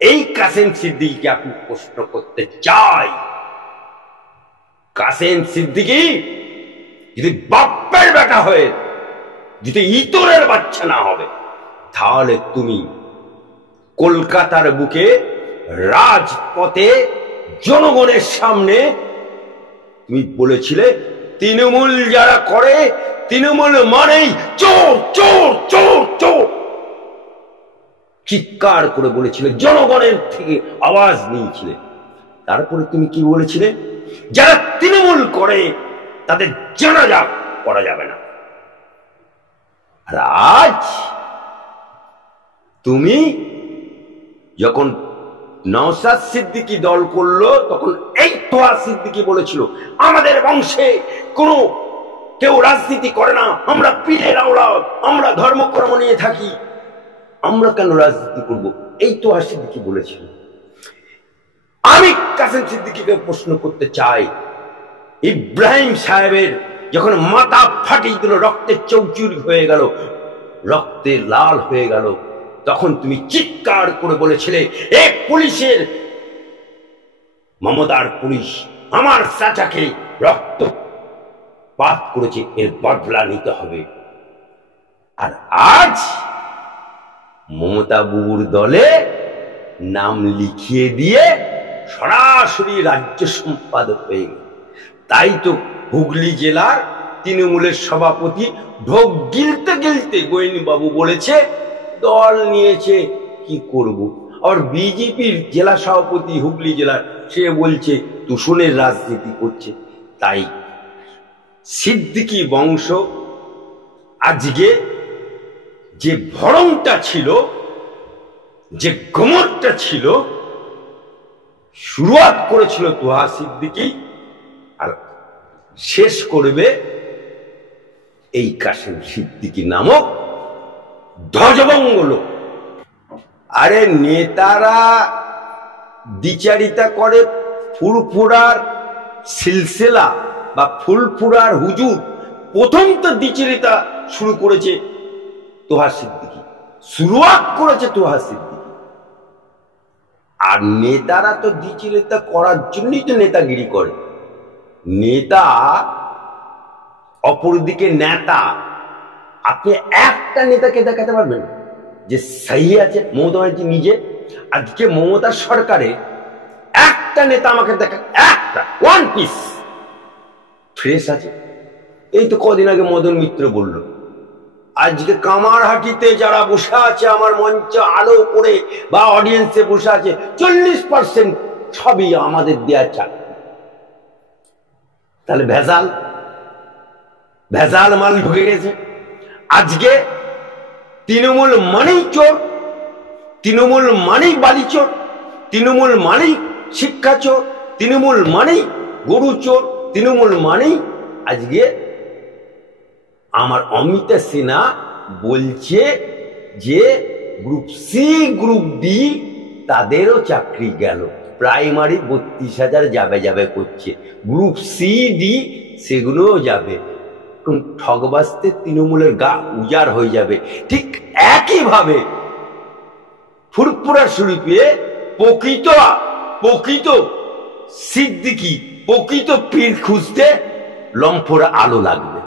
এই কাসেম সিদ্দিকীকে আপনি প্রশ্ন করতে চাই, কাসেম সিদ্দিকী যদি বাপ্পের বেটা হয়ে যদি ইতরের বাচ্চা না হবে, তাহলে তুমি কলকাতার বুকে রাজপথে জনগণের সামনে তুমি বলেছিলে তৃণমূল যারা করে, তৃণমূল মানেই চোর চোর চোর চোর, চিৎকার করে বলেছিলে, জনগণের থেকে আওয়াজ নিয়েছিলে। তারপরে তুমি কি বলেছিলে? যারা তৃণমূল করে তাদের জানাজা করা যাবে না। আর আজ তুমি যখন নওশাদ সিদ্দিকী দল করলো, তখন এই তোহা সিদ্দিকী বলেছিল আমাদের বংশে কোনো কেউ রাজনীতি করে না, আমরা পীরের আওলাদ, আমরা ধর্মকর্ম নিয়ে থাকি, আমরা কেন রাজনীতি করব, এই তোহা সিদ্দিকী বলেছিল। আমি কাসেম সিদ্দিকীকে প্রশ্ন করতে চাই, ইব্রাহিম সাহেবের যখন মাথা ফাটিয়ে দিল, রক্তে চৌচুর হয়ে গেল, রক্তে লাল হয়ে গেল, তখন তুমি চিৎকার করে বলেছিলে এ পুলিশের মমতার পুলিশ আমার চাচাকে রক্তপাত করেছে, এর বদলা নিতে হবে। আর আজ মমতা বুবুর দলে নাম লিখিয়ে দিয়ে সরাসরি রাজ্য সম্পাদক হয়ে গেল। তাই তো হুগলি জেলার তৃণমূলের সভাপতি ঢোক গিলতে গিলতে গোয়েনি বাবু বলেছে দল নিয়েছে কি করব। আর বিজেপির জেলা সভাপতি হুগলি জেলার সে বলছে তুষণের রাজনীতি করছে। তাই সিদ্দিকী বংশ আজকে যে ভরংটা ছিল, যে গোমরটা ছিল, শুরুয়াত করেছিল তোহা সিদ্দিকী, আর শেষ করবে এই কাসেম সিদ্দিকী নামক ধ্বজভঙ্গ লোক। আরে নেতারা দ্বিচারিতা করে ফুরফুরার সিলসিলা বা ফুলফুরার হুজুর, প্রথম তো দ্বিচারিতা শুরু করেছে তোহা সিদ্দিকী, শুরুয়াত করেছে তোহা সিদ্দিকী। আর নেতারা তো দ্বিচারিতা করার জন্যই তো নেতাগিরি করে। নেতা অপরদিকে নেতা, আপনি একটা নেতাকে দেখাতে পারবেন যে সহি আছে? মমতা ব্যানার্জি নিজে, আজকে মমতার সরকারে একটা নেতা আমাকে দেখা, একটা ওয়ান পিস ফ্রেশ আছে? এই তো কদিন আগে মদন মিত্র বলল, আজকে কামারহাটিতে যারা বসে আছে আমার মঞ্চ আলো করে বা অডিয়েন্সে বসে আছে 40% সবই আমাদের দেয়া চাকরি। তাহলে ভেজাল, ভেজাল মাল ঢুকে গেছে। আজকে তৃণমূল মানেই চোর, তৃণমূল মানেই বালি চোর, তৃণমূল মানেই শিক্ষা চোর, তৃণমূল মানেই গরু চোর, তৃণমূল মানেই আজকে আমার অমিতা সিনহা বলছে যে গ্রুপ সি গ্রুপ ডি তাদেরও চাকরি গেল, প্রাইমারি 32,000 যাবে যাবে করছে, গ্রুপ সি ডি সেগুলোও যাবে। ঠগবাজতে তৃণমূলের গা উজাড় হয়ে যাবে। ঠিক একইভাবে ফুরফুরা শরীফে প্রকৃত সিদ্দিকী, প্রকৃত পীর খুঁজতে লম্ফোরা আলো লাগবে।